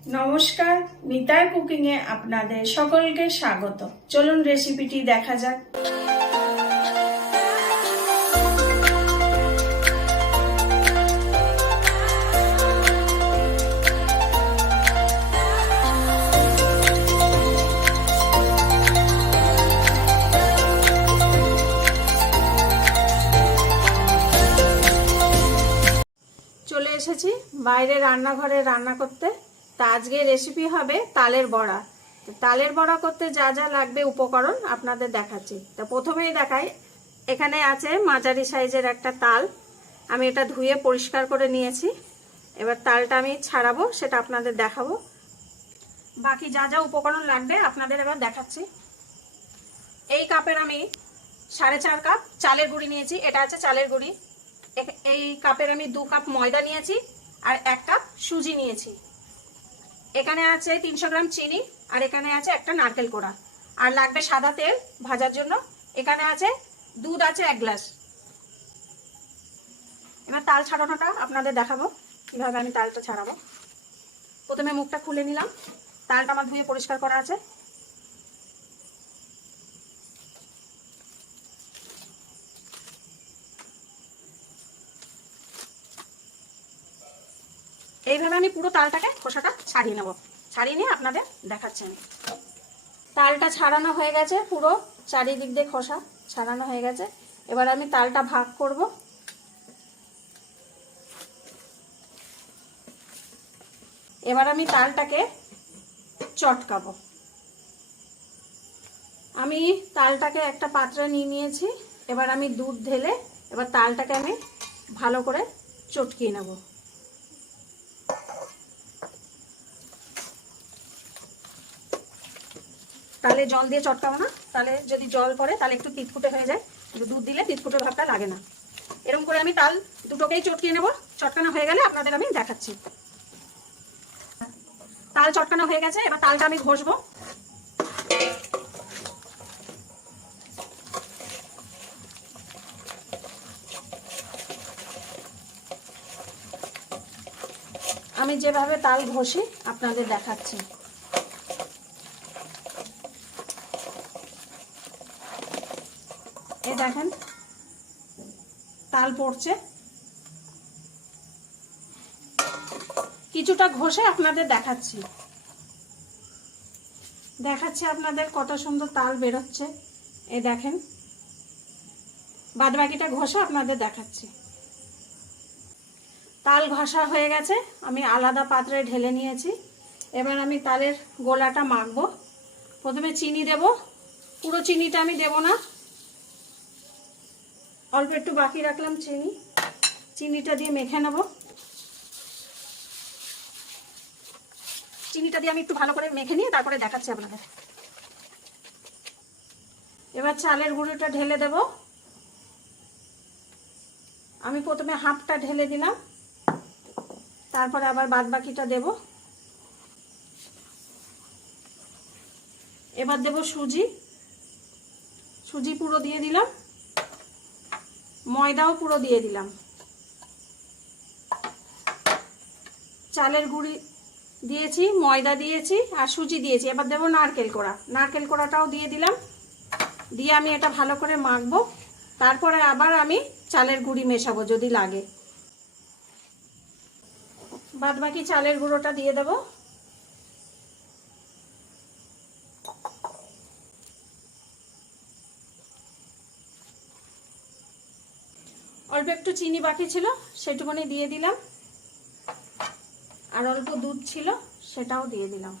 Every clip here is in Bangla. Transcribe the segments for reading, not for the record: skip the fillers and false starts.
নমস্কার, নিতাই কুকিং এ আপনাদের সকলকে স্বাগত। চলুন রেসিপিটি দেখা যাক। চলে এসেছি বাইরে রান্নাঘরে রান্না করতে। তা আজকে রেসিপি হবে তালের বড়া। তালের বড়া করতে যা যা লাগবে উপকরণ আপনাদের দেখাচ্ছি। তা প্রথমেই দেখাই, এখানে আছে মাঝারি সাইজের একটা তাল। আমি এটা ধুয়ে পরিষ্কার করে নিয়েছি। এবার তালটা আমি ছাড়াবো, সেটা আপনাদের দেখাবো। বাকি যা যা উপকরণ লাগবে আপনাদের এবার দেখাচ্ছি। এই কাপের আমি 4.5 কাপ চালের গুঁড়ি নিয়েছি। এটা আছে চালের গুঁড়ি। এই কাপের আমি 2 কাপ ময়দা নিয়েছি আর 1 কাপ সুজি নিয়েছি। এখানে আছে 300 গ্রাম চিনি আর এখানে আছে একটা নারকেল কোড়া। আর লাগবে সাদা তেল ভাজার জন্য। এখানে আছে দুধ আছে 1 গ্লাস। এবার তাল ছাড়ানোটা আপনাদের দেখাবো কিভাবে আমি তালটা ছাড়াবো। প্রথমে মুখটা খুলে নিলাম। তালটা আমার ধুয়ে পরিষ্কার করা আছে। এইভাবে আমি পুরো তালটাকে খোসাটা ছাড়িয়ে নেব। ছাড়িয়ে নিয়ে আপনাদের দেখাচ্ছি আমি। তালটা ছাড়ানো হয়ে গেছে, পুরো চারিদিক দিয়ে খোসা ছাড়ানো হয়ে গেছে। এবার আমি তালটা ভাগ করব। এবার আমি তালটাকে চটকাবো। আমি তালটাকে একটা পাত্রে নিয়ে নিয়েছি। এবার আমি দুধ ঢেলে এবার তালটাকে আমি ভালো করে চটকিয়ে নেব। তাহলে জল দিয়ে চটকাবো না, তাহলে যদি জল পড়ে তাহলে একটু তিতকুটে হয়ে যায়। দুধ দিলে তিতকুটে ভাবটা লাগে না। এরকম করে আমি তাল দুটোকেই চটকিয়ে নেব। চটকানো হয়ে গেলে আপনাদের আমি দেখাচ্ছি। তাল চটকানো হয়ে গেছে, এবার তালটা আমি ঘষবো। আমি যেভাবে তাল ঘষি আপনাদের দেখাচ্ছি। এই দেখেন তাল পড়ছে। কিছুটা ঘষে আপনাদের দেখাচ্ছি আপনাদের কত সুন্দর তাল বেরোচ্ছে। এই দেখেন, বাদ বাকিটা ঘষে আপনাদের দেখাচ্ছি। তাল ঘষা হয়ে গেছে, আমি আলাদা পাত্রে ঢেলে নিয়েছি। এবার আমি তালের গোলাটা মাখবো। প্রথমে চিনি দেব। পুরো চিনিটা আমি দেব না, অল্প একটু বাকি রাখলাম চিনিটা দিয়ে মেখে নেব। চিনিটা দিয়ে আমি একটু ভালো করে মেখে নিয়ে তারপরে দেখাচ্ছি আপনাদের। এবার চালের গুঁড়োটা ঢেলে দেব। আমি প্রথমে হাফটা ঢেলে দিলাম, তারপরে আবার বাদ বাকিটা দেব। এবার দেব সুজি পুরো দিয়ে দিলাম, ময়দাও পুরো দিয়ে দিলাম। চালের গুঁড়ি দিয়েছি, ময়দা দিয়েছি আর সুজি দিয়েছি। এবার দেব নারকেল কোড়াটাও দিয়ে দিলাম। দিয়ে আমি এটা ভালো করে মাখবো। তারপরে আবার আমি চালের গুঁড়ি মেশাবো যদি লাগে। বাদ বাকি চালের গুঁড়োটা দিয়ে দেব। অল্প একটু চিনি বাকি ছিল, সেটুকুনি দিয়ে দিলাম। আর অল্প দুধ ছিল, সেটাও দিয়ে দিলাম।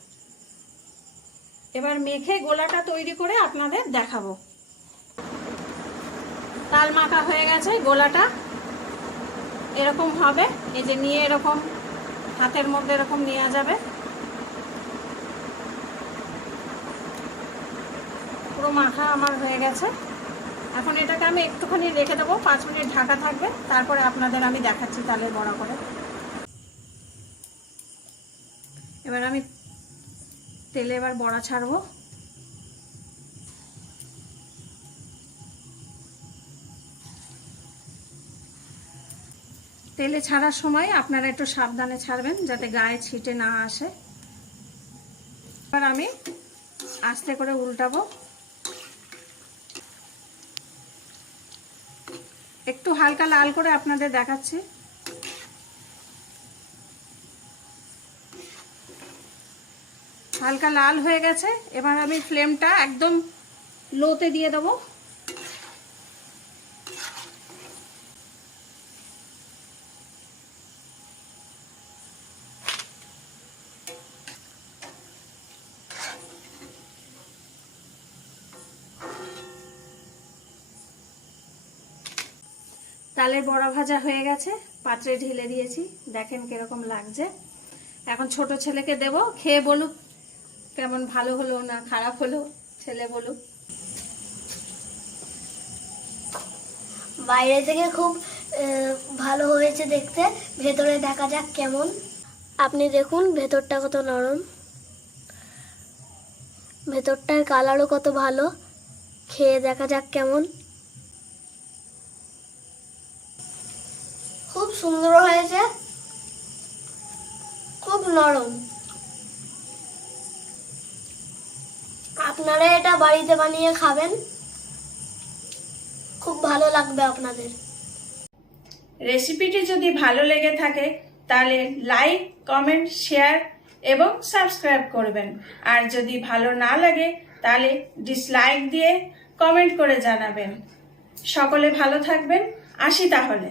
এবার মেখে গোলাটা তৈরি করে আপনাদের দেখাবো। তাল মাখা হয়ে গেছে। গোলাটা এরকম হবে। এই যে নিয়ে এরকম হাতের মধ্যে এরকম নেওয়া যাবে। পুরো মাখা আমার হয়ে গেছে। এখন এটাকে আমি একটুখানি রেখে দেবো, 5 মিনিট ঢাকা থাকবে। তারপরে আপনাদের আমি দেখাচ্ছি তালের বড়া করে। এবার আমি তেলে বড়া ছাড়বো। তেলে ছাড়ার সময় আপনারা একটু সাবধানে ছাড়বেন যাতে গায়ে ছিটে না আসে। এবার আমি আস্তে করে উল্টাবো, একটু হালকা লাল করে আপনাদের দেখাচ্ছি। হালকা লাল হয়ে গেছে, এবার আমি ফ্লেমটা একদম লোতে দিয়ে দেবো। তালের বড়া ভাজা হয়ে গেছে, পাত্রে ঢেলে দিয়েছি, দেখেন কিরকম লাগছে। এখন ছোট ছেলেকে দেব, খেয়ে বলুক কেমন ভালো হলো না খারাপ হলো, ছেলে বলুক। বাইরে থেকে খুব ভালো হয়েছে দেখতে, ভেতরে দেখা যাক কেমন। আপনি দেখুন ভেতরটা কত নরম, ভেতরটার কালারও কত ভালো, খেয়ে দেখা যাক কেমন। খুব সুন্দর হয়েছে, খুব নরম। আপনারা এটা বাড়িতে বানিয়ে খাবেন, খুব ভালো লাগবে আপনাদের। রেসিপিটি যদি ভালো লেগে থাকে তাহলে লাইক, কমেন্ট, শেয়ার এবং সাবস্ক্রাইব করবেন। আর যদি ভালো না লাগে তাহলে ডিসলাইক দিয়ে কমেন্ট করে জানাবেন। সকলে ভালো থাকবেন, আসি তাহলে।